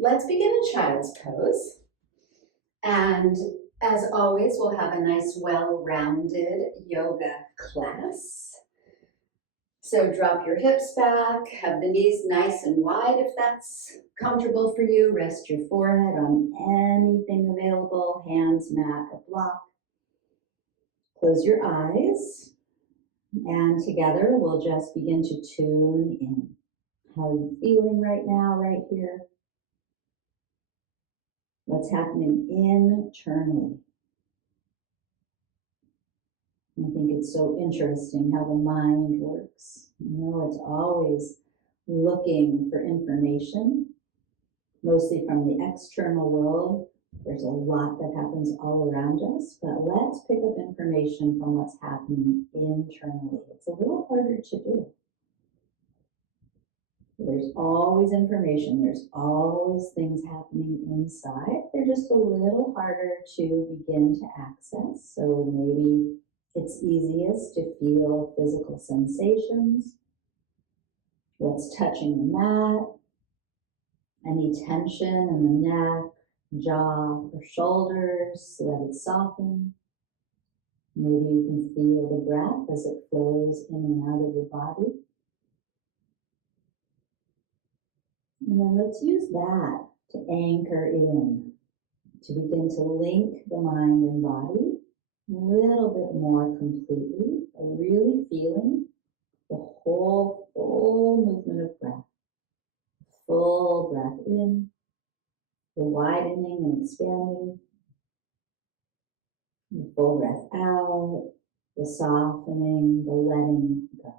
Let's begin in child's pose. And as always, we'll have a nice, well-rounded yoga class. So drop your hips back, have the knees nice and wide if that's comfortable for you. Rest your forehead on anything available, hands, mat, or block. Close your eyes, and together we'll just begin to tune in. How are you feeling right now, right here? What's happening internally? I think it's so interesting how the mind works. It's always looking for information, mostly from the external world. There's a lot that happens all around us, but let's pick up information from what's happening internally. It's a little harder to do. There's always information. There's always things happening inside. They're just a little harder to begin to access. So maybe it's easiest to feel physical sensations, what's touching the mat, any tension in the neck, jaw, or shoulders, let it soften. Maybe you can feel the breath as it flows in and out of your body. And then let's use that to anchor in, to begin to link the mind and body a little bit more completely, really feeling the whole full movement of breath. Full breath in, the widening and expanding, the full breath out, the softening, the letting go.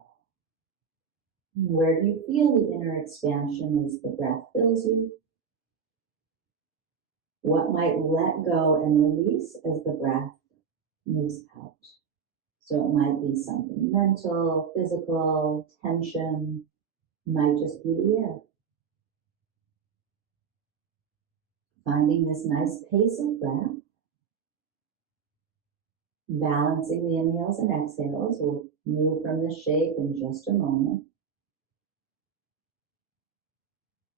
Where do you feel the inner expansion as the breath fills you? What might let go and release as the breath moves out? So it might be something mental, physical, tension, might just be the air. Finding this nice pace of breath, balancing the inhales and exhales. We'll move from this shape in just a moment.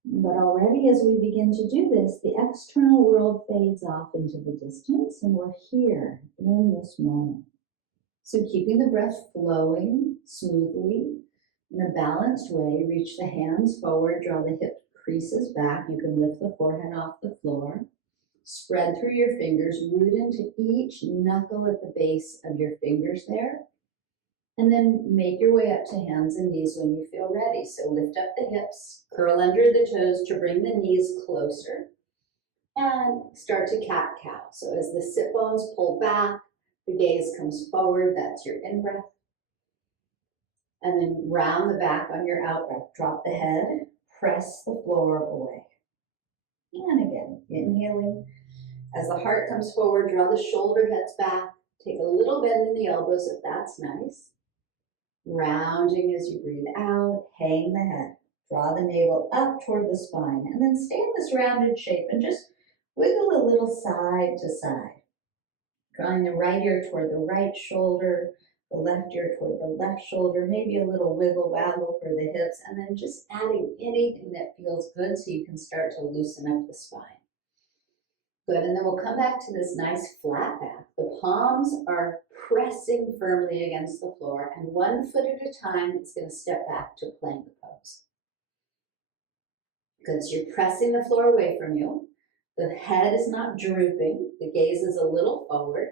But already as we begin to do this, the external world fades off into the distance and we're here in this moment. So keeping the breath flowing smoothly in a balanced way, reach the hands forward, draw the hip creases back. You can lift the forehead off the floor. Spread through your fingers, root into each knuckle at the base of your fingers there. And then make your way up to hands and knees when you feel ready. So lift up the hips, curl under the toes to bring the knees closer. And start to cat-cow. So as the sit bones pull back, the gaze comes forward, that's your in-breath. And then round the back on your out-breath. Drop the head, press the floor away. And again, inhaling. As the heart comes forward, draw the shoulder heads back. Take a little bend in the elbows if that's nice. Rounding as you breathe out, hang the head. Draw the navel up toward the spine. And then stay in this rounded shape and just wiggle a little side to side. Drawing the right ear toward the right shoulder, the left ear toward the left shoulder, maybe a little wiggle waggle for the hips, and then just adding anything that feels good so you can start to loosen up the spine. Good, and then we'll come back to this nice flat back. The palms are pressing firmly against the floor, and 1 foot at a time, it's going to step back to plank pose. Good, so you're pressing the floor away from you. The head is not drooping. The gaze is a little forward.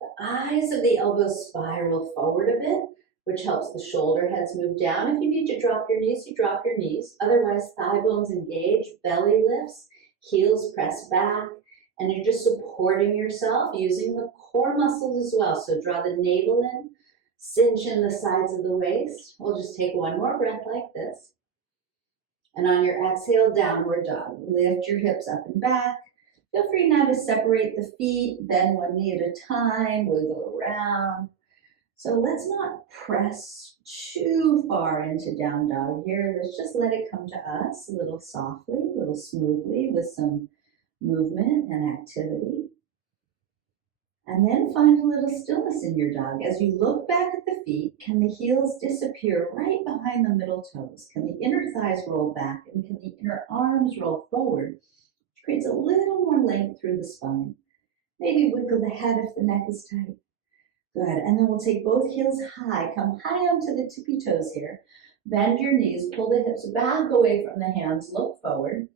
The eyes of the elbows spiral forward a bit, which helps the shoulder heads move down. If you need to drop your knees, you drop your knees. Otherwise, thigh bones engage, belly lifts, heels press back, and you're just supporting yourself using the core muscles as well. So draw the navel in, cinch in the sides of the waist. We'll just take one more breath like this. And on your exhale, downward dog. Lift your hips up and back. Feel free now to separate the feet, bend one knee at a time, wiggle around. So let's not press too far into down dog here. Let's just let it come to us a little softly, a little smoothly with some movement and activity. And then find a little stillness in your dog. As you look back at the feet, can the heels disappear right behind the middle toes? Can the inner thighs roll back? And can the inner arms roll forward? Which creates a little more length through the spine. Maybe wiggle the head if the neck is tight. Good. And then we'll take both heels high. Come high onto the tippy toes here. Bend your knees, pull the hips back away from the hands, look forward.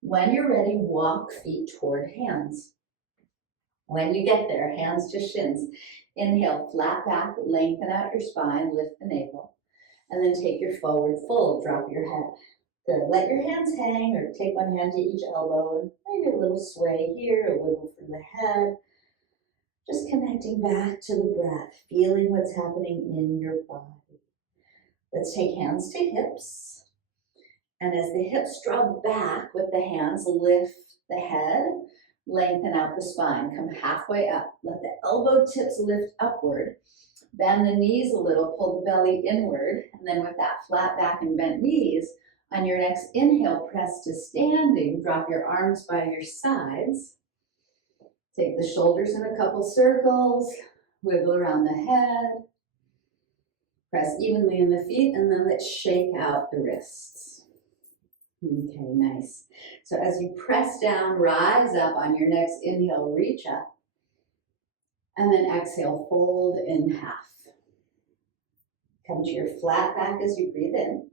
When you're ready, walk feet toward hands. When you get there, hands to shins. Inhale, flat back, lengthen out your spine, lift the navel. And then take your forward fold, drop your head. Good. Let your hands hang or take one hand to each elbow and maybe a little sway here, a wiggle from the head. Just connecting back to the breath, feeling what's happening in your body. Let's take hands to hips. And as the hips draw back with the hands, lift the head. Lengthen out the spine, come halfway up. Let the elbow tips lift upward. Bend the knees a little, pull the belly inward. And then with that flat back and bent knees, on your next inhale, press to standing. Drop your arms by your sides. Take the shoulders in a couple circles. Wiggle around the head. Press evenly in the feet, and then let's shake out the wrists. Okay, nice. So as you press down, rise up. On your next inhale, reach up. And then exhale, fold in half. Come to your flat back as you breathe in.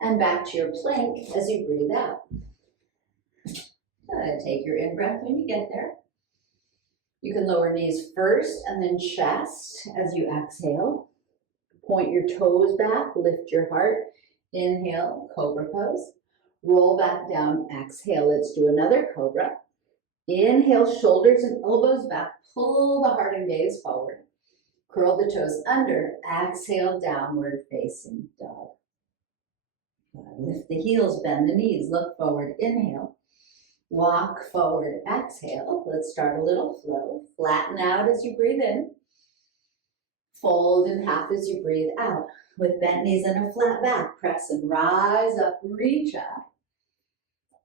And back to your plank as you breathe out. Take your in-breath when you get there. You can lower knees first and then chest as you exhale. Point your toes back, lift your heart. Inhale, cobra pose. Roll back down, exhale. Let's do another cobra. Inhale, shoulders and elbows back. Pull the heart and gaze forward. Curl the toes under. Exhale, downward facing dog. Lift the heels, bend the knees, look forward. Inhale. Walk forward, exhale. Let's start a little flow. Flatten out as you breathe in. Fold in half as you breathe out. With bent knees and a flat back, press and rise up, reach up.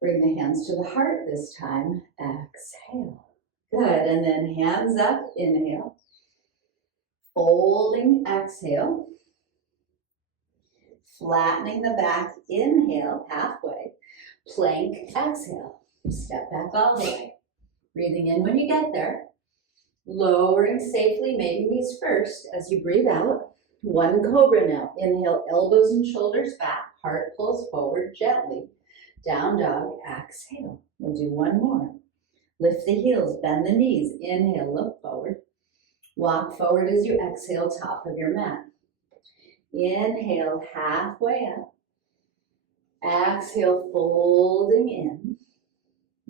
Bring the hands to the heart this time. Exhale. Good, and then hands up, inhale. Folding, exhale. Flattening the back, inhale, halfway. Plank, exhale. Step back all the way. Breathing in when you get there. Lowering safely, maybe knees first as you breathe out. One cobra now. Inhale, elbows and shoulders back. Heart pulls forward gently. Down dog, exhale. We'll do one more. Lift the heels, bend the knees. Inhale, look forward. Walk forward as you exhale, top of your mat. Inhale, halfway up. Exhale, folding in.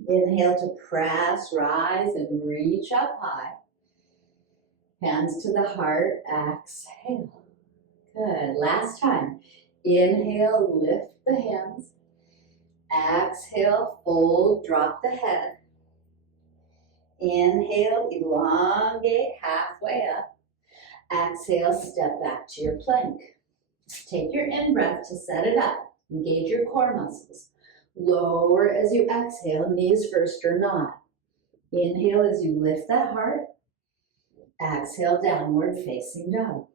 Inhale to press, rise, and reach up high. Hands to the heart, exhale. Good, last time. Inhale, lift the hands. Exhale, fold, drop the head. Inhale, elongate, halfway up. Exhale, step back to your plank. Take your in-breath to set it up. Engage your core muscles. Lower as you exhale, knees first or not. Inhale as you lift that heart. Exhale, downward facing dog.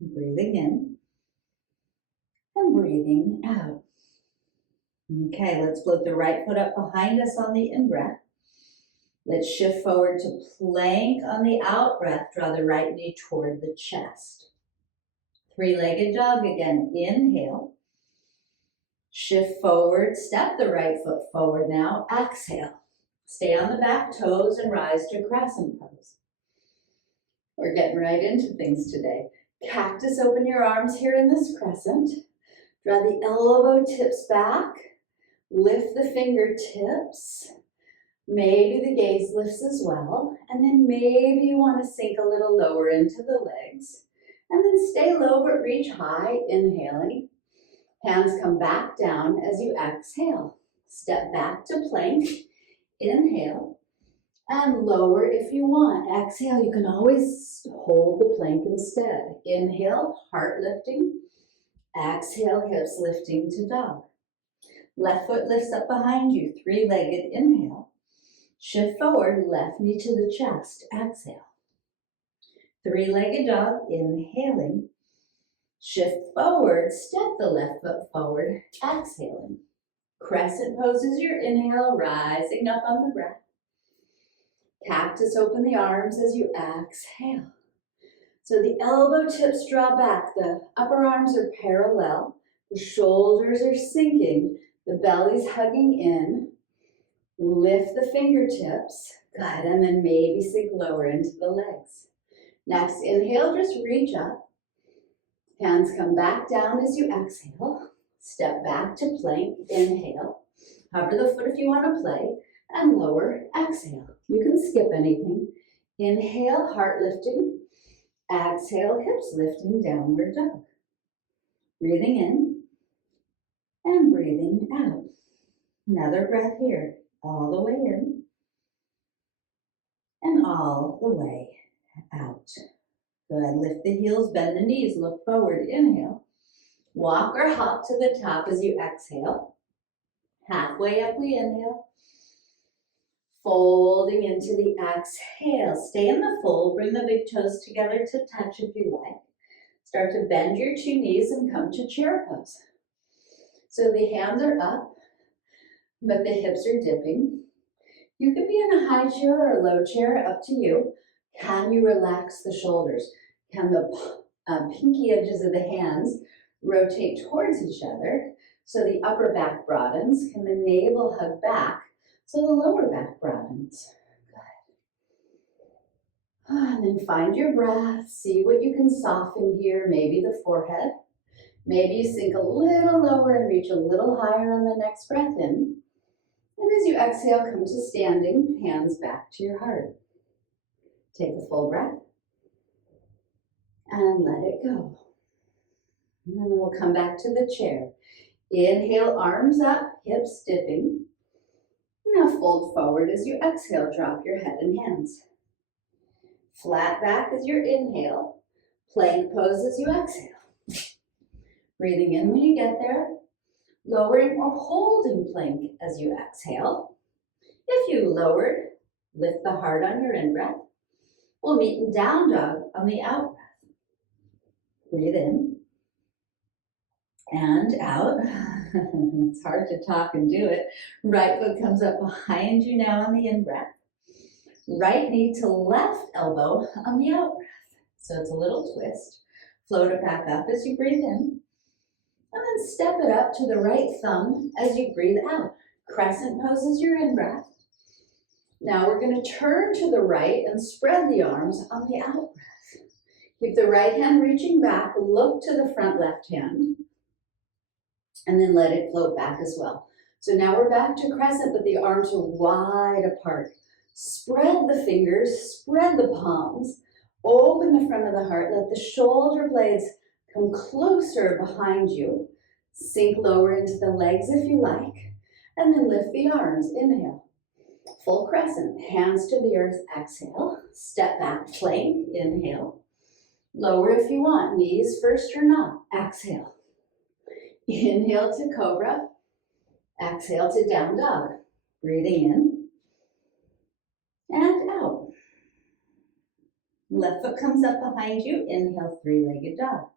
Breathing in and breathing out. Okay, let's float the right foot up behind us on the in-breath. Let's shift forward to plank on the out-breath. Draw the right knee toward the chest. Three-legged dog again. Inhale. Shift forward, step the right foot forward now. Exhale. Stay on the back toes and rise to crescent pose. We're getting right into things today. Cactus, open your arms here in this crescent. Draw the elbow tips back. Lift the fingertips. Maybe the gaze lifts as well. And then maybe you want to sink a little lower into the legs. And then stay low but reach high, inhaling. Hands come back down as you exhale. Step back to plank. Inhale. And lower if you want. Exhale, you can always hold the plank instead. Inhale, heart lifting. Exhale, hips lifting to dog. Left foot lifts up behind you. Three-legged inhale. Shift forward, left knee to the chest, exhale. Three-legged dog, inhaling. Shift forward, step the left foot forward, exhaling. Crescent pose is your inhale, rising up on the breath. Cactus, open the arms as you exhale. So the elbow tips draw back, the upper arms are parallel, the shoulders are sinking, the belly's hugging in. Lift the fingertips, good, and then maybe sink lower into the legs. Next, inhale, just reach up. Hands come back down as you exhale. Step back to plank, inhale. Hover the foot if you want to play, and lower, exhale. You can skip anything. Inhale, heart lifting. Exhale, hips lifting, downward dog. Breathing in and breathing out. Another breath here, all the way in and all the way out. Good, lift the heels, bend the knees, look forward, inhale. Walk or hop to the top as you exhale. Halfway up we inhale. Folding into the exhale. Stay in the fold, bring the big toes together to touch if you like. Start to bend your two knees and come to chair pose. So the hands are up, but the hips are dipping. You can be in a high chair or a low chair, up to you. Can you relax the shoulders? Can the pinky edges of the hands rotate towards each other so the upper back broadens? Can the navel hug back so the lower back broadens? Good. And then find your breath. See what you can soften here. Maybe the forehead. Maybe you sink a little lower and reach a little higher on the next breath in. And as you exhale, come to standing, hands back to your heart. Take a full breath and let it go. And then we'll come back to the chair. Inhale, arms up, hips dipping. Now fold forward as you exhale, drop your head and hands. Flat back as your inhale, plank pose as you exhale. Breathing in when you get there, lowering or holding plank as you exhale. If you lowered, lift the heart on your in-breath. We'll meet in down dog on the out breath. Breathe in and out. It's hard to talk and do it. Right foot comes up behind you now on the in-breath. Right knee to left elbow on the out breath. So it's a little twist. Float it back up as you breathe in. And then step it up to the right thumb as you breathe out. Crescent pose is your in-breath. Now we're going to turn to the right and spread the arms on the out breath. Keep the right hand reaching back, look to the front left hand, and then let it float back as well. So now we're back to crescent, but the arms are wide apart. Spread the fingers, spread the palms, open the front of the heart, let the shoulder blades come closer behind you. Sink lower into the legs if you like, and then lift the arms, inhale. Full crescent, hands to the earth, exhale. Step back, plank, inhale. Lower if you want, knees first or not, exhale. Inhale to cobra, exhale to down dog. Breathing in and out. Left foot comes up behind you, inhale, three-legged dog.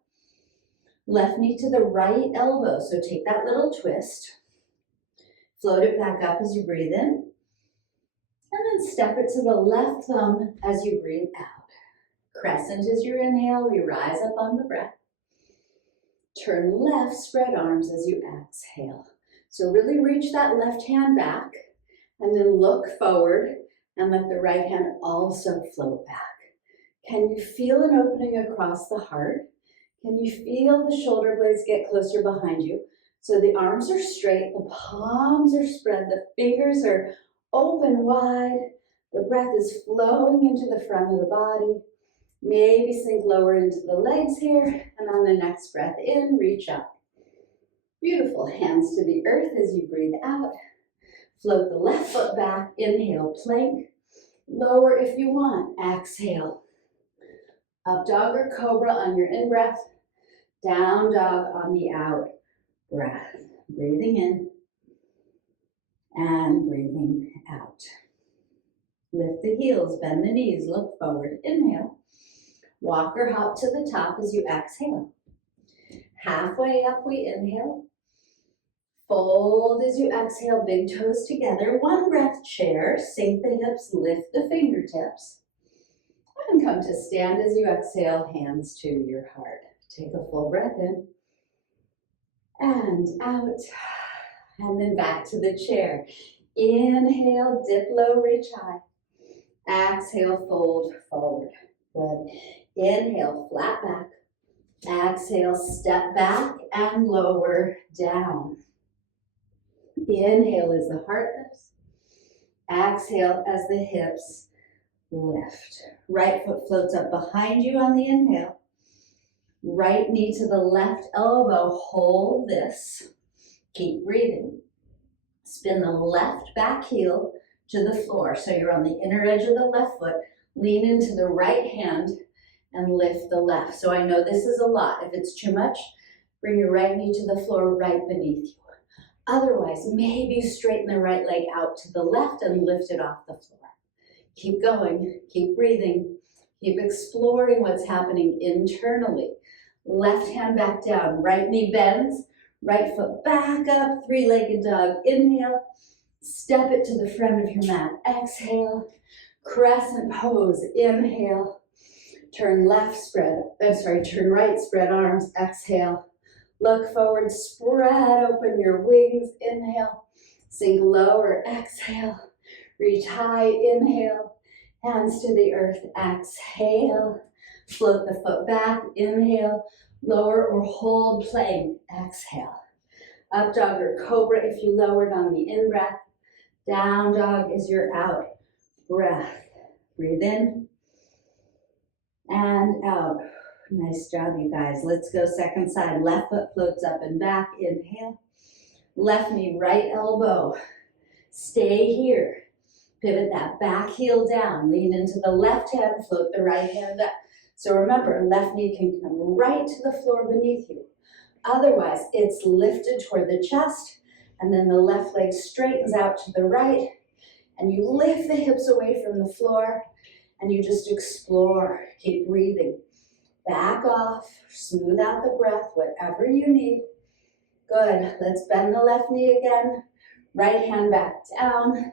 Left knee to the right elbow, so take that little twist. Float it back up as you breathe in. And then step it to the left thumb as you breathe out. Crescent is your inhale, we rise up on the breath. Turn left, spread arms as you exhale. So really reach that left hand back and then look forward and let the right hand also float back. Can you feel an opening across the heart? Can you feel the shoulder blades get closer behind you? So the arms are straight, the palms are spread, the fingers are open wide. The breath is flowing into the front of the body. Maybe sink lower into the legs here, and on the next breath in, reach up. Beautiful, hands to the earth as you breathe out. Float the left foot back, inhale, plank. Lower if you want, exhale. Up dog or cobra on your in-breath. Down dog on the out breath. Breathing in and breathing out. Lift the heels, bend the knees, look forward. Inhale. Walk or hop to the top as you exhale. Halfway up, we inhale. Fold as you exhale, big toes together. One breath, chair. Sink the hips, lift the fingertips. And come to stand as you exhale, hands to your heart. Take a full breath in. And out. And then back to the chair. Inhale, dip low, reach high. Exhale, fold forward. Good. Inhale, flat back. Exhale, step back and lower down. Inhale as the heart lifts. Exhale as the hips lift. Right foot floats up behind you on the inhale. Right knee to the left elbow. Hold this. Keep breathing. Spin the left back heel to the floor. So you're on the inner edge of the left foot. Lean into the right hand and lift the left. So I know this is a lot. If it's too much, bring your right knee to the floor right beneath you. Otherwise, maybe straighten the right leg out to the left and lift it off the floor. Keep going, keep breathing, keep exploring what's happening internally. Left hand back down, right knee bends, right foot back up, three-legged dog. Inhale, step it to the front of your mat. Exhale, crescent pose. Inhale, turn right, spread arms. Exhale. Look forward, spread open your wings. Inhale, sink lower. Exhale, reach high. Inhale, hands to the earth. Exhale, float the foot back. Inhale, lower or hold plank. Exhale. Up dog or cobra if you lowered on the in-breath. Down dog is your out breath. Breathe in and out. Nice job, you guys. Let's go second side. Left foot floats up and back. Inhale. Left knee, right elbow. Stay here. Pivot that back heel down. Lean into the left hand, float the right hand up. So remember, left knee can come right to the floor beneath you. Otherwise, it's lifted toward the chest, and then the left leg straightens out to the right, and you lift the hips away from the floor, and you just explore. Keep breathing. Back off, smooth out the breath, whatever you need. Good, let's bend the left knee again. Right hand back down,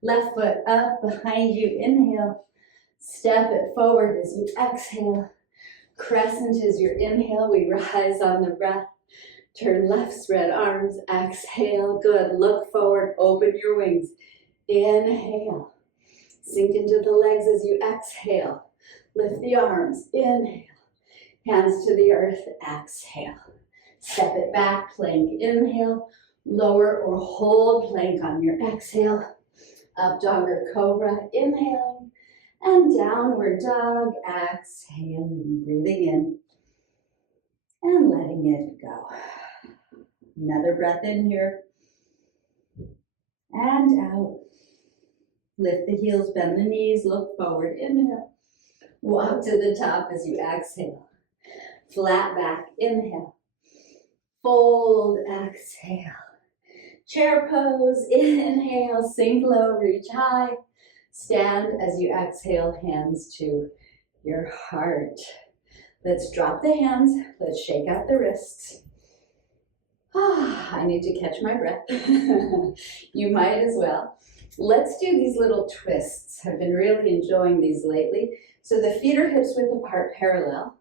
left foot up behind you. Inhale, step it forward as you exhale. Crescent is your inhale, we rise on the breath. Turn left, spread arms, exhale. Good, look forward, open your wings. Inhale, sink into the legs as you exhale. Lift the arms, inhale. Hands to the earth, exhale. Step it back, plank, inhale. Lower or hold plank on your exhale. Up dog or cobra, inhaling. And downward dog, exhaling, breathing in. And letting it go. Another breath in here. And out. Lift the heels, bend the knees, look forward, inhale. Walk to the top as you exhale. Flat back, inhale. Fold, exhale. Chair pose, inhale, sink low, reach high. Stand as you exhale, hands to your heart. Let's drop the hands, let's shake out the wrists. I need to catch my breath. You might as well. Let's do these little twists. I've been really enjoying these lately. So the feet are hips width apart, parallel.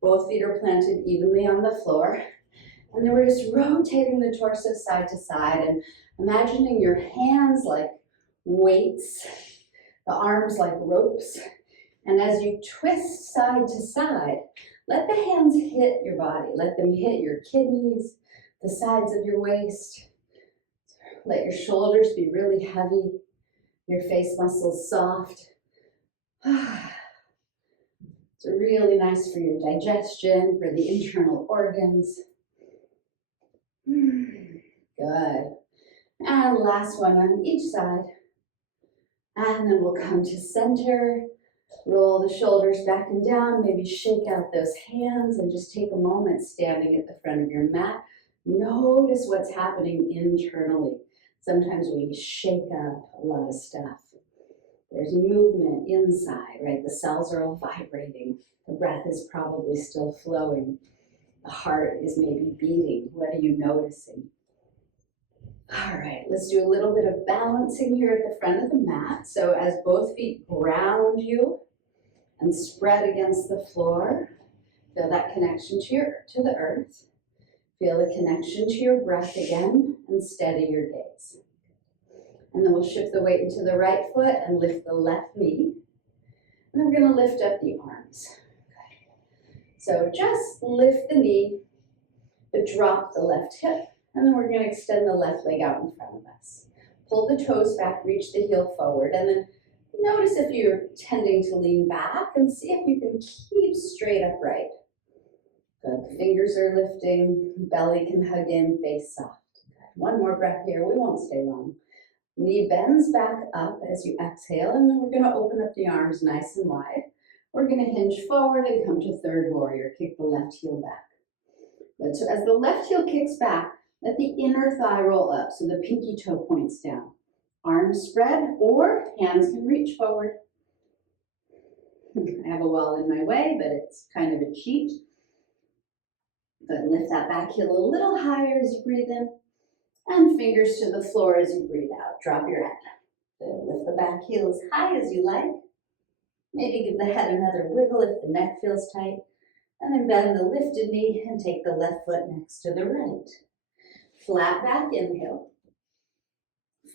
Both feet are planted evenly on the floor. And then we're just rotating the torso side to side and imagining your hands like weights, the arms like ropes. And as you twist side to side, let the hands hit your body. Let them hit your kidneys, the sides of your waist. Let your shoulders be really heavy, your face muscles soft. It's really nice for your digestion, for the internal organs. Good. And last one on each side. And then we'll come to center. Roll the shoulders back and down. Maybe shake out those hands and just take a moment standing at the front of your mat. Notice what's happening internally. Sometimes we shake up a lot of stuff. There's movement inside, right? The cells are all vibrating. The breath is probably still flowing. The heart is maybe beating. What are you noticing? All right, let's do a little bit of balancing here at the front of the mat. So as both feet ground you and spread against the floor, feel that connection to the earth. Feel the connection to your breath again and steady your gaze. And then we'll shift the weight into the right foot and lift the left knee. And then we're going to lift up the arms. So just lift the knee, but drop the left hip. And then we're going to extend the left leg out in front of us. Pull the toes back, reach the heel forward, and then notice if you're tending to lean back and see if you can keep straight upright. Good. Fingers are lifting, belly can hug in, face soft. Good. One more breath here. We won't stay long. Knee bends back up as you exhale, and then we're going to open up the arms nice and wide. We're going to hinge forward and come to third warrior. Kick the left heel back. Good. So as the left heel kicks back, let the inner thigh roll up so the pinky toe points down. Arms spread or hands can reach forward. I have a wall in my way, but it's kind of a cheat. Good. Lift that back heel a little higher as you breathe in. And fingers to the floor as you breathe out. Drop your head. Good. Lift the back heel as high as you like. Maybe give the head another wiggle if the neck feels tight. And then bend the lifted knee and take the left foot next to the right. Flat back, inhale.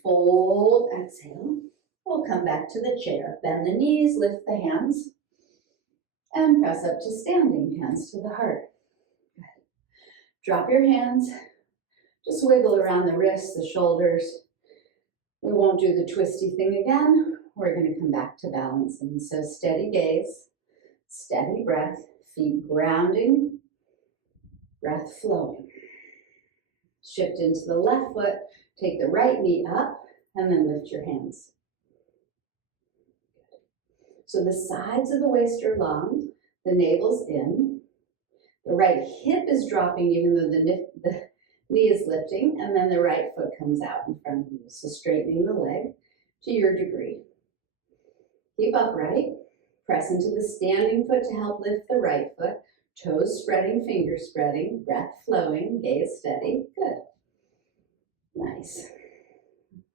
Fold, exhale. We'll come back to the chair. Bend the knees, lift the hands. And press up to standing, hands to the heart. Good. Drop your hands. Just wiggle around the wrists, the shoulders. We won't do the twisty thing again. We're going to come back to balancing. So steady gaze, steady breath, feet grounding, breath flowing. Shift into the left foot, take the right knee up, and then lift your hands. So the sides of the waist are long, the navel's in, the right hip is dropping even though the knee is lifting, and then the right foot comes out in front of you. So straightening the leg to your degree. Keep upright, press into the standing foot to help lift the right foot, toes spreading, fingers spreading, breath flowing, gaze steady. Good. Nice.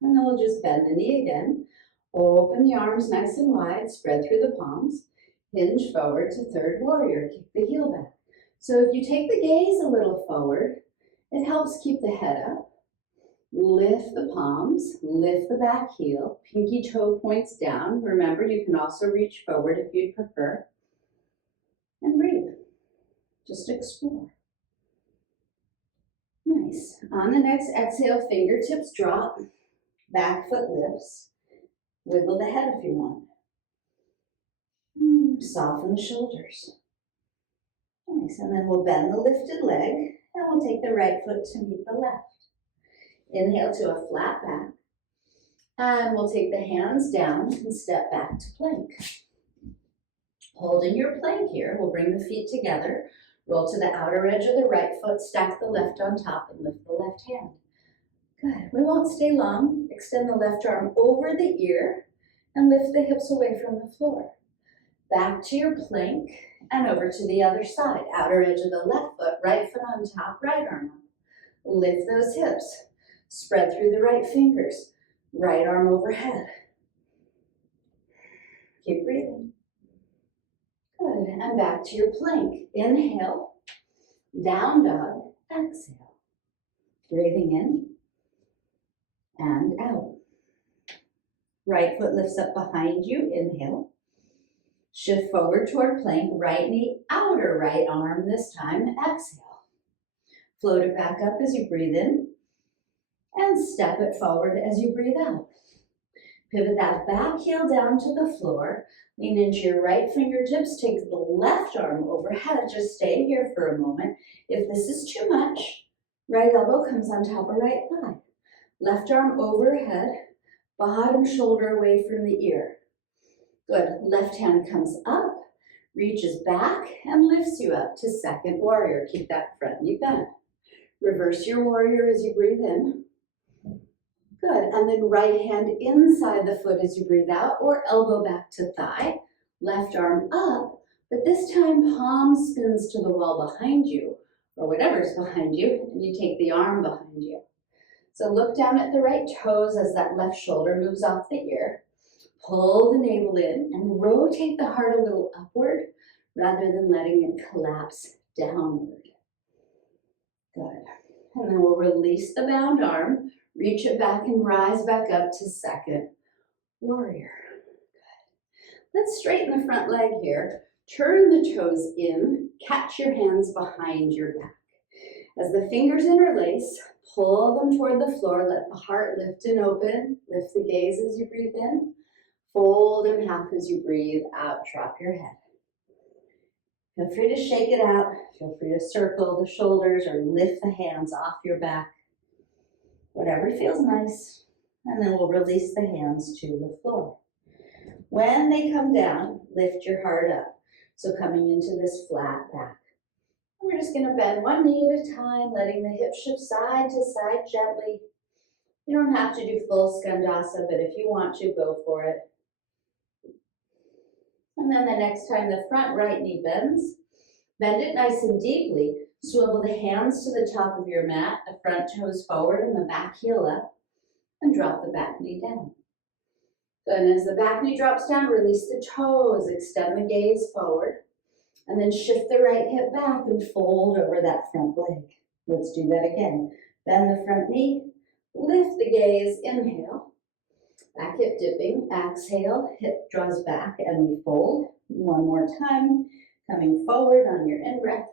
And then we'll just bend the knee again. Open the arms nice and wide, spread through the palms. Hinge forward to third warrior. Kick the heel back. So if you take the gaze a little forward, it helps keep the head up. Lift the palms, lift the back heel. Pinky toe points down. Remember, you can also reach forward if you'd prefer. And breathe. Just explore. Nice. On the next exhale, fingertips drop. Back foot lifts. Wiggle the head if you want. Soften the shoulders. Nice. And then we'll bend the lifted leg and we'll take the right foot to meet the left. Inhale to a flat back. And we'll take the hands down and step back to plank. Holding your plank here, we'll bring the feet together. Roll to the outer edge of the right foot, stack the left on top, and lift the left hand. Good. We won't stay long. Extend the left arm over the ear and lift the hips away from the floor. Back to your plank and over to the other side. Outer edge of the left foot, right foot on top, right arm up. Lift those hips. Spread through the right fingers. Right arm overhead. Keep breathing. Good. And back to your plank. Inhale. Down dog. Exhale. Breathing in and out. Right foot lifts up behind you. Inhale. Shift forward toward plank. Right knee, outer right arm this time. Exhale. Float it back up as you breathe in. And step it forward as you breathe out. Pivot that back heel down to the floor. Lean into your right fingertips. Take the left arm overhead. Just stay here for a moment. If this is too much, right elbow comes on top of right thigh. Left arm overhead. Bottom shoulder away from the ear. Good. Left hand comes up, reaches back, and lifts you up to second warrior. Keep that front knee bent. Reverse your warrior as you breathe in. Good, and then right hand inside the foot as you breathe out, or elbow back to thigh, left arm up, but this time palm spins to the wall behind you, or whatever's behind you, and you take the arm behind you. So look down at the right toes as that left shoulder moves off the ear. Pull the navel in and rotate the heart a little upward rather than letting it collapse downward. Good. And then we'll release the bound arm, reach it back and rise back up to second warrior. Good. Let's straighten the front leg here. Turn the toes in, catch your hands behind your back. As the fingers interlace, pull them toward the floor, let the heart lift and open. Lift the gaze as you breathe in. Fold in half as you breathe out, drop your head. Feel free to shake it out. Feel free to circle the shoulders or lift the hands off your back. Whatever feels nice. And then we'll release the hands to the floor. When they come down, lift your heart up. So coming into this flat back. We're just going to bend one knee at a time, letting the hips shift side to side gently. You don't have to do full skandasa, but if you want to, go for it. And then the next time the front right knee bends, bend it nice and deeply. Swivel the hands to the top of your mat, the front toes forward and the back heel up, and drop the back knee down. Good, and as the back knee drops down, release the toes, extend the gaze forward, and then shift the right hip back and fold over that front leg. Let's do that again. Bend the front knee, lift the gaze, inhale. Back hip dipping, exhale, hip draws back and we fold. One more time, coming forward on your in-breath.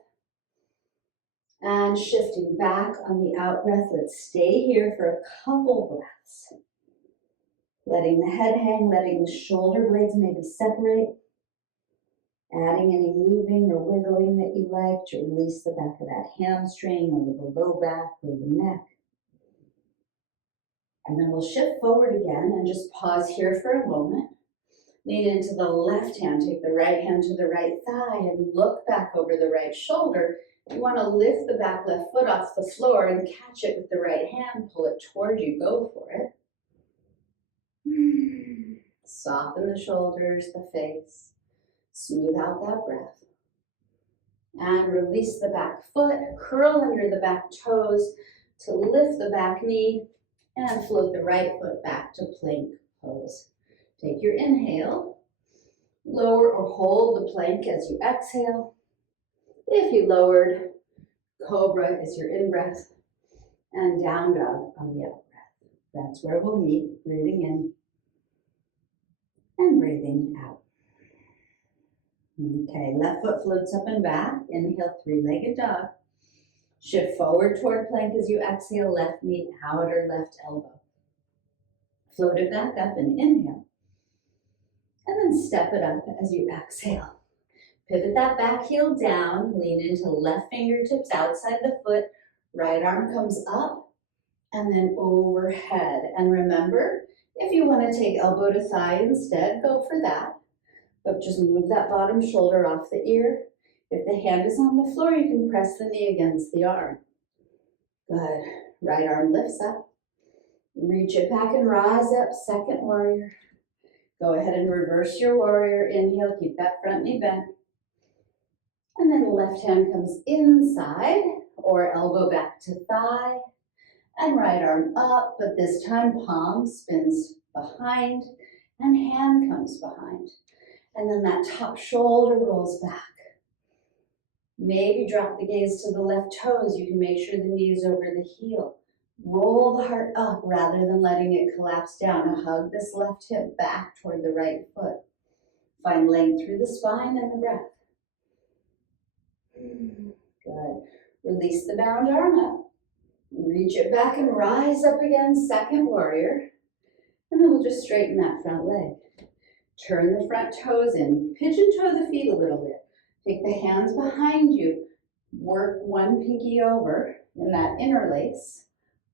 And shifting back on the out-breath. Let's stay here for a couple breaths. Letting the head hang, letting the shoulder blades maybe separate. Adding any moving or wiggling that you like to release the back of that hamstring or the low back or the neck. And then we'll shift forward again and just pause here for a moment. Lean into the left hand, take the right hand to the right thigh and look back over the right shoulder. You want to lift the back left foot off the floor and catch it with the right hand, pull it toward you, go for it. Soften the shoulders, the face, smooth out that breath. And release the back foot, curl under the back toes to lift the back knee and float the right foot back to plank pose. Take your inhale, lower or hold the plank as you exhale. If you lowered, cobra is your in-breath, and down dog on the out-breath. That's where we'll meet, breathing in and breathing out. Okay, left foot floats up and back. Inhale, three-legged dog. Shift forward toward plank as you exhale, left knee, outer left elbow. Float it back up and inhale. And then step it up as you exhale. Pivot that back heel down, lean into left fingertips outside the foot, right arm comes up, and then overhead. And remember, if you want to take elbow to thigh instead, go for that. But just move that bottom shoulder off the ear. If the hand is on the floor, you can press the knee against the arm. Good. Right arm lifts up. Reach it back and rise up, second warrior. Go ahead and reverse your warrior. Inhale, keep that front knee bent. And then left hand comes inside or elbow back to thigh. And right arm up, but this time palm spins behind and hand comes behind. And then that top shoulder rolls back. Maybe drop the gaze to the left toes. You can make sure the knee is over the heel. Roll the heart up rather than letting it collapse down. Hug this left hip back toward the right foot. Find length through the spine and the breath. Good. Release the bound arm up. Reach it back and rise up again, second warrior. And then we'll just straighten that front leg. Turn the front toes in. Pigeon toe the feet a little bit. Take the hands behind you. Work one pinky over in that interlace.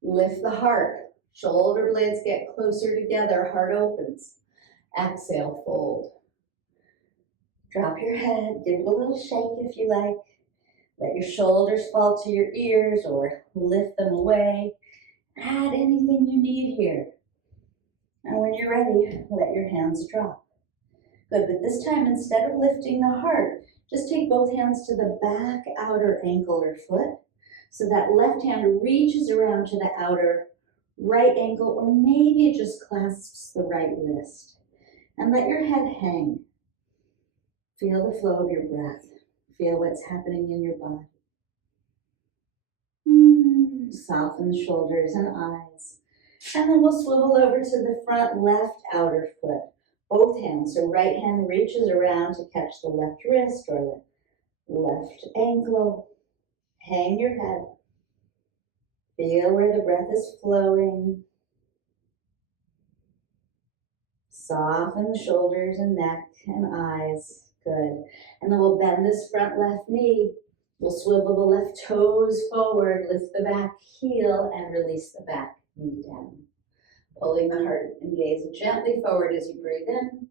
Lift the heart. Shoulder blades get closer together. Heart opens. Exhale, fold. Drop your head. Give it a little shake if you like. Let your shoulders fall to your ears or lift them away. Add anything you need here. And when you're ready, let your hands drop. Good, but this time, instead of lifting the heart, just take both hands to the back outer ankle or foot. So that left hand reaches around to the outer right ankle, or maybe it just clasps the right wrist. And let your head hang. Feel the flow of your breath. Feel what's happening in your body. Soften the shoulders and eyes. And then we'll swivel over to the front left outer foot. Both hands, so right hand reaches around to catch the left wrist or the left ankle. Hang your head. Feel where the breath is flowing. Soften the shoulders and neck and eyes. Good. And then we'll bend this front left knee. We'll swivel the left toes forward, lift the back heel, and release the back knee down. Pulling the heart and gaze gently forward as you breathe in.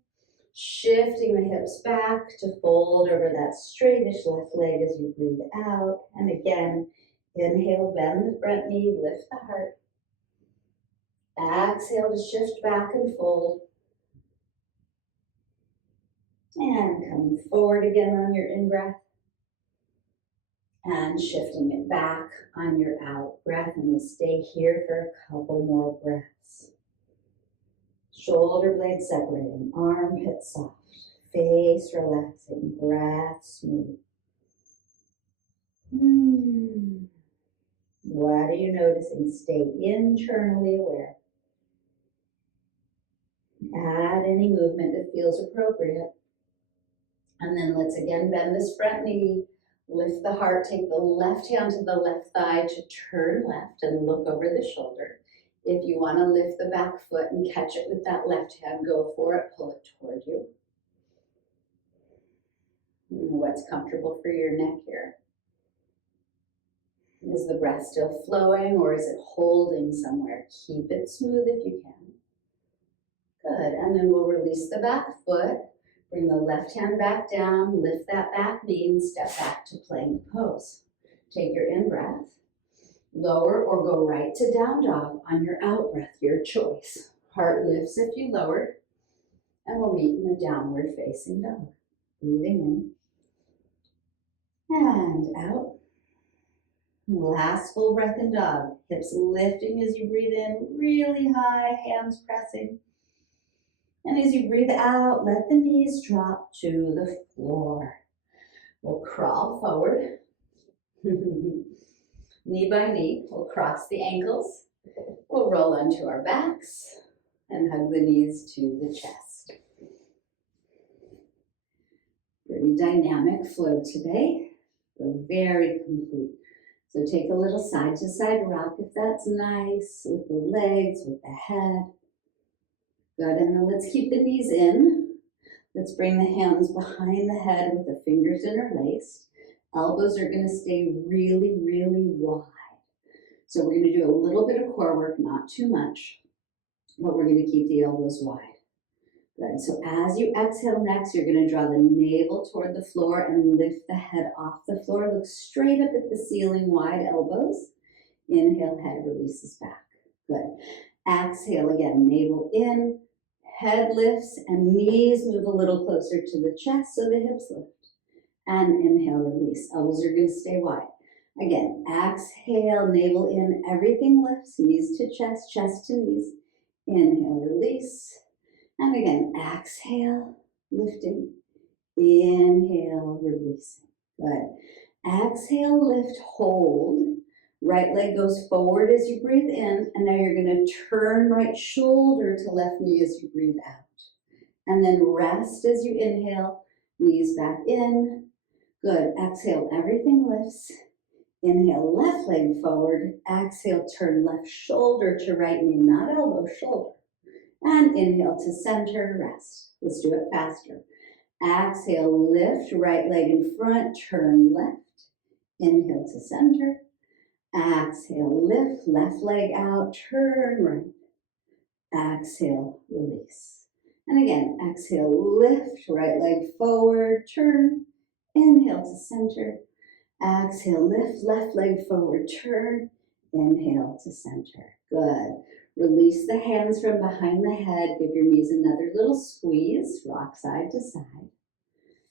Shifting the hips back to fold over that straightish left leg as you breathe out. And again, inhale, bend the front knee, lift the heart. Exhale to shift back and fold. And coming forward again on your in-breath. And shifting it back on your out-breath. And we'll stay here for a couple more breaths. Shoulder blades separating, armpits soft, face relaxing, breath smooth. What are you noticing? Stay internally aware. Add any movement that feels appropriate. And then let's again bend this front knee, lift the heart, take the left hand to the left thigh to turn left and look over the shoulder. If you want to lift the back foot and catch it with that left hand, go for it, pull it toward you. What's comfortable for your neck here? Is the breath still flowing or is it holding somewhere? Keep it smooth if you can. Good, and then we'll release the back foot, bring the left hand back down, lift that back knee and step back to plank pose. Take your in-breath. Lower or go right to down dog on your out breath, your choice. Heart lifts if you lowered, and we'll meet in the downward facing dog. Breathing in and out. Last full breath in dog. Hips lifting as you breathe in, really high, hands pressing. And as you breathe out, let the knees drop to the floor. We'll crawl forward. Knee by knee, we'll cross the ankles. We'll roll onto our backs and hug the knees to the chest. Pretty dynamic flow today. So very complete. So take a little side to side rock if that's nice, with the legs, with the head. Good, and then let's keep the knees in. Let's bring the hands behind the head with the fingers interlaced. Elbows are going to stay really, really wide. So we're going to do a little bit of core work, not too much, but we're going to keep the elbows wide. Good, so as you exhale next, you're going to draw the navel toward the floor and lift the head off the floor. Look straight up at the ceiling, wide elbows. Inhale, head releases back. Good. Exhale again, navel in, head lifts, and knees move a little closer to the chest so the hips lift. And inhale, release. Elbows are going to stay wide. Again, exhale, navel in, everything lifts, knees to chest, chest to knees. Inhale, release. And again, exhale, lifting. Inhale, releasing. Good. Exhale, lift, hold. Right leg goes forward as you breathe in, and now you're going to turn right shoulder to left knee as you breathe out. And then rest as you inhale, knees back in. Good. Exhale, everything lifts. Inhale, left leg forward. Exhale, turn left shoulder to right knee, not elbow, shoulder. And inhale to center, rest. Let's do it faster. Exhale, lift, right leg in front, turn left. Inhale to center. Exhale, lift, left leg out, turn right. Exhale, release. And again, exhale, lift, right leg forward, turn. Inhale to center. Exhale, lift, left leg forward, turn. Inhale to center. Good. Release the hands from behind the head. Give your knees another little squeeze. Rock side to side.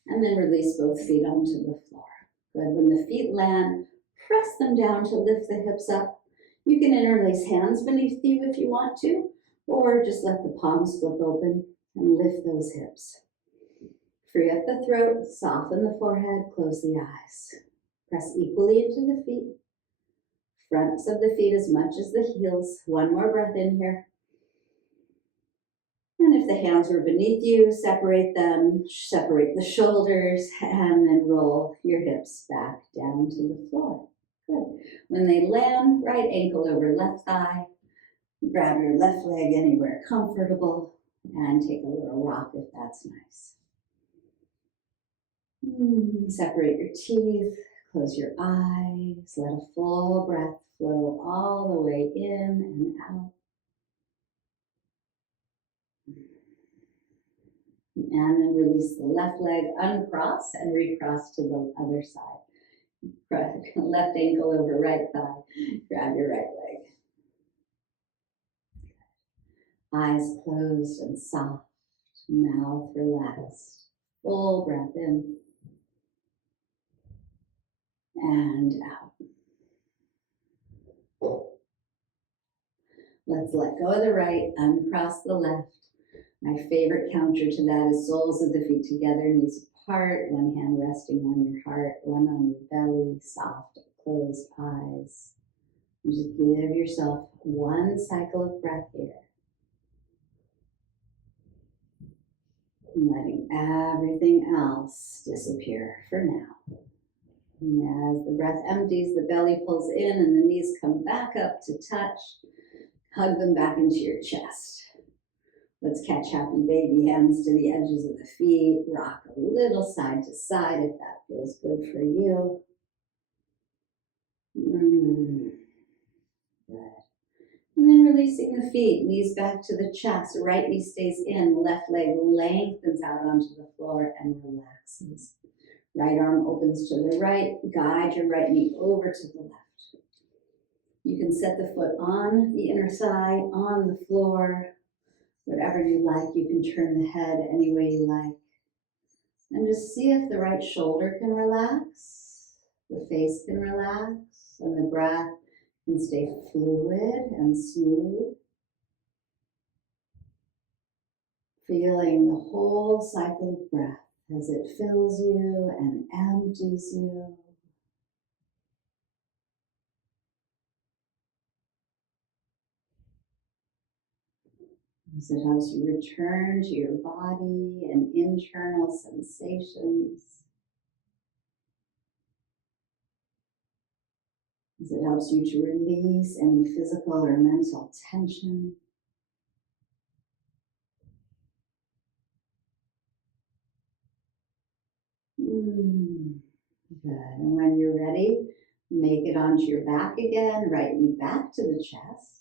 And then release both feet onto the floor. Good. When the feet land, press them down to lift the hips up. You can interlace hands beneath you if you want to, or just let the palms flip open and lift those hips. Free up the throat, soften the forehead, close the eyes. Press equally into the feet. Fronts of the feet as much as the heels. One more breath in here. And if the hands were beneath you, separate them, separate the shoulders, and then roll your hips back down to the floor. Good. When they land, right ankle over left thigh. Grab your left leg anywhere comfortable and take a little rock if that's nice. Separate your teeth, close your eyes, let a full breath flow all the way in and out. And then release the left leg, uncross and recross to the other side. Left ankle over right thigh, grab your right leg. Eyes closed and soft, mouth relaxed. Full breath in and out. Let's let go of the right, uncross the left. My favorite counter to that is soles of the feet together, knees apart, one hand resting on your heart, one on your belly, soft, closed eyes. And just give yourself one cycle of breath here. And letting everything else disappear for now. And as the breath empties, the belly pulls in and the knees come back up to touch. Hug them back into your chest. Let's catch happy baby, hands to the edges of the feet. Rock a little side to side if that feels good for you. Good. And then releasing the feet, knees back to the chest. Right knee stays in, left leg lengthens out onto the floor and relaxes. Right arm opens to the right. Guide your right knee over to the left. You can set the foot on the inner thigh, on the floor, whatever you like. You can turn the head any way you like. And just see if the right shoulder can relax, the face can relax, and the breath can stay fluid and smooth. Feeling the whole cycle of breath as it fills you and empties you. As it helps you return to your body and internal sensations. As it helps you to release any physical or mental tension. Good. And when you're ready, make it onto your back again. Right knee back to the chest.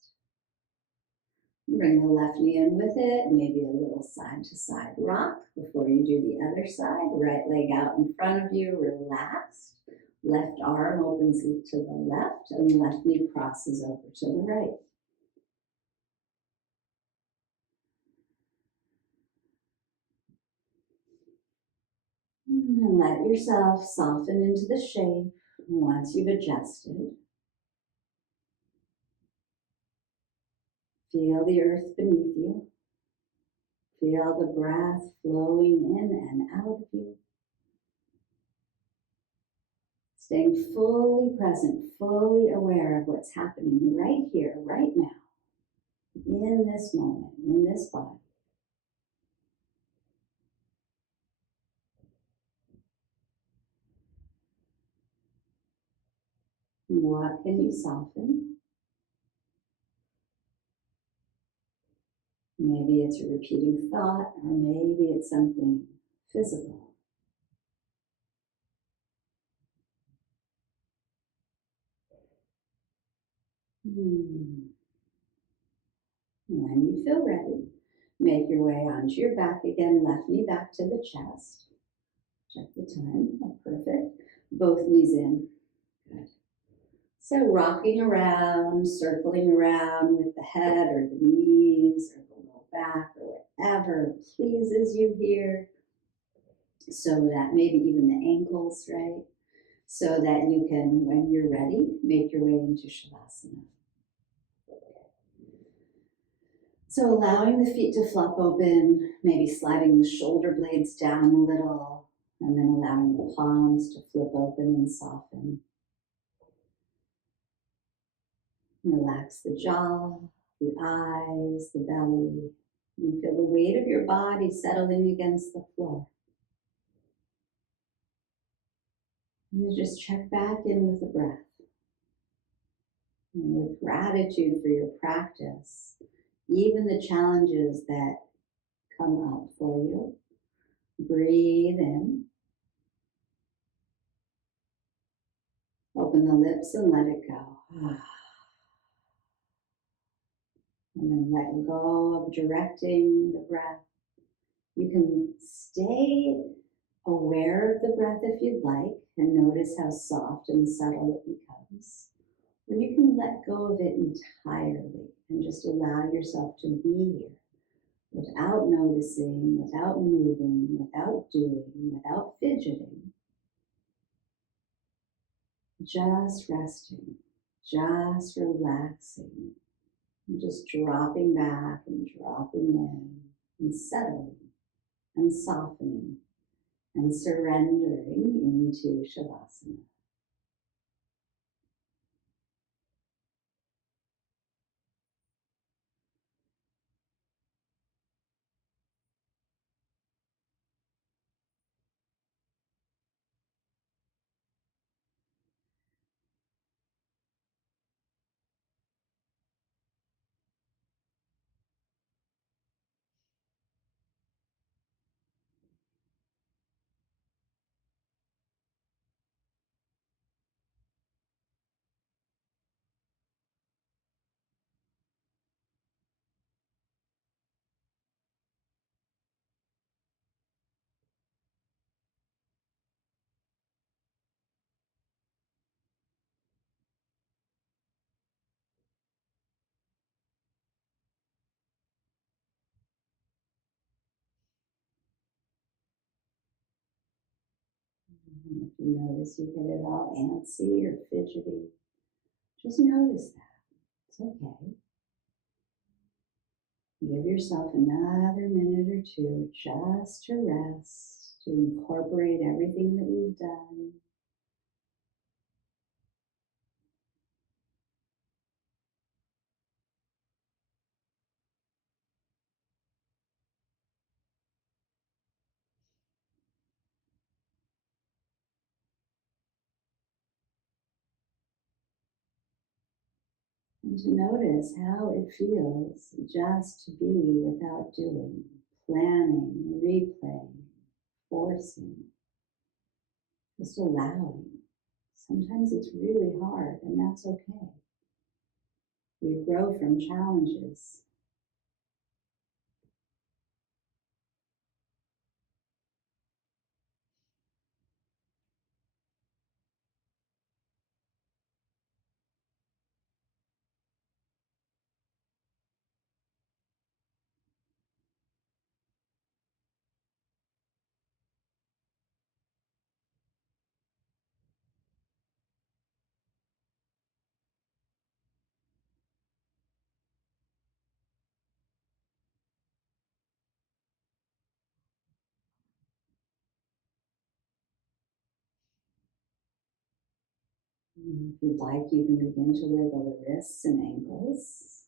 Bring the left knee in with it, maybe a little side to side rock before you do the other side. Right leg out in front of you, relaxed. Left arm opens to the left and the left knee crosses over to the right. And let yourself soften into the shape once you've adjusted. Feel the earth beneath you. Feel the breath flowing in and out of you. Staying fully present, fully aware of what's happening right here, right now, in this moment, in this body. What can you soften? Maybe it's a repeating thought, or maybe it's something physical. When you feel ready, make your way onto your back again, left knee back to the chest. Check the time. Oh, perfect. Both knees in. Good. So rocking around, circling around with the head or the knees or the low back or whatever pleases you here. So that maybe even the ankles, right? So that you can, when you're ready, make your way into Shavasana. So allowing the feet to flop open, maybe sliding the shoulder blades down a little, and then allowing the palms to flip open and soften. Relax the jaw, the eyes, the belly, and feel the weight of your body settling against the floor. And then just check back in with the breath. And with gratitude for your practice, even the challenges that come up for you, breathe in. Open the lips and let it go. And then let go of directing the breath. You can stay aware of the breath if you'd like and notice how soft and subtle it becomes. Or you can let go of it entirely and just allow yourself to be here without noticing, without moving, without doing, without fidgeting. Just resting, just relaxing, and just dropping back and dropping in and settling and softening and surrendering into Shavasana. And if you notice you get it all antsy or fidgety, just notice that. It's okay. Give yourself another minute or two just to rest, to incorporate everything that we've done. And to notice how it feels just to be without doing, planning, replaying, forcing, just allowing. Sometimes it's really hard, and that's okay. We grow from challenges. If you'd like, you can begin to wiggle the wrists and ankles.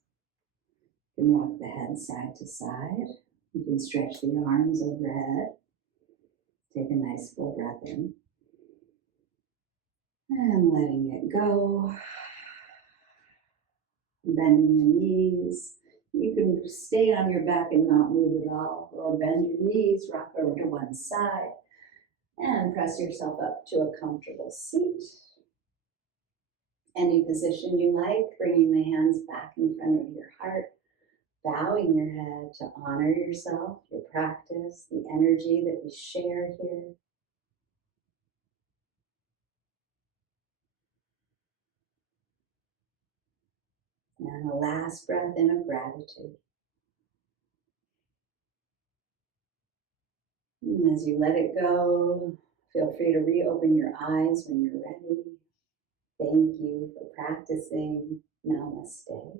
You can rock the head side to side. You can stretch the arms overhead. Take a nice full breath in. And letting it go. Bending the knees. You can stay on your back and not move at all, or bend your knees, rock over to one side, and press yourself up to a comfortable seat. Any position you like, bringing the hands back in front of your heart, bowing your head to honor yourself, your practice, the energy that we share here. And a last breath in of gratitude. And as you let it go, feel free to reopen your eyes when you're ready. Thank you for practicing. Namaste.